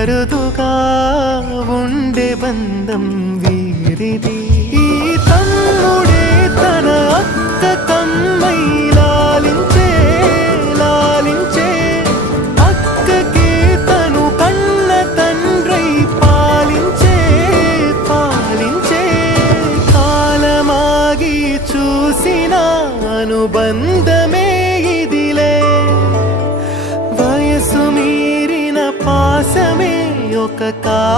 అరుదుగా ఉండే బంధం వీరిది. ఈ తమ్ముడే తన అక్క కమ్మై లాలించే లాలించే, అక్కకే తను కన్న తండ్రై పాలించే పాలించే. కాలమాగి చూసిన అనుబంధమే ఇదిలే, వయసు మీరిన పాసమే ఒక